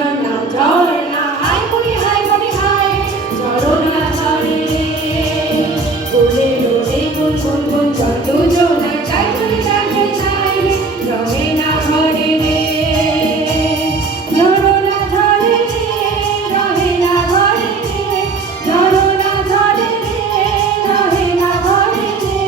ঝরনা ঝরনা হাই মনি হাই মনি হাই ঝরনা ঝরে ওরে ওরে গুন গুন গুন জল দুজনা চাই চলে চাই চলে চাই রহে না ঘরে রে ঝরনা ঝরে রে রহে না ঘরে রে ঝরনা ঝরে রে রহে না ঘরে রে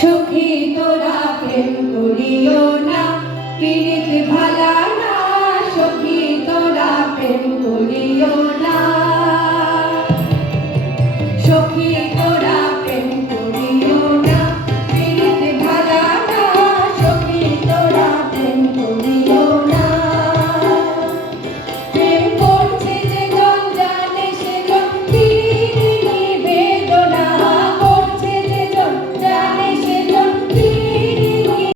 সখী তোরা প্রেম করিও না পীড়িত ভালা না সখী তোরা প্রেম করিও না সখী তোরা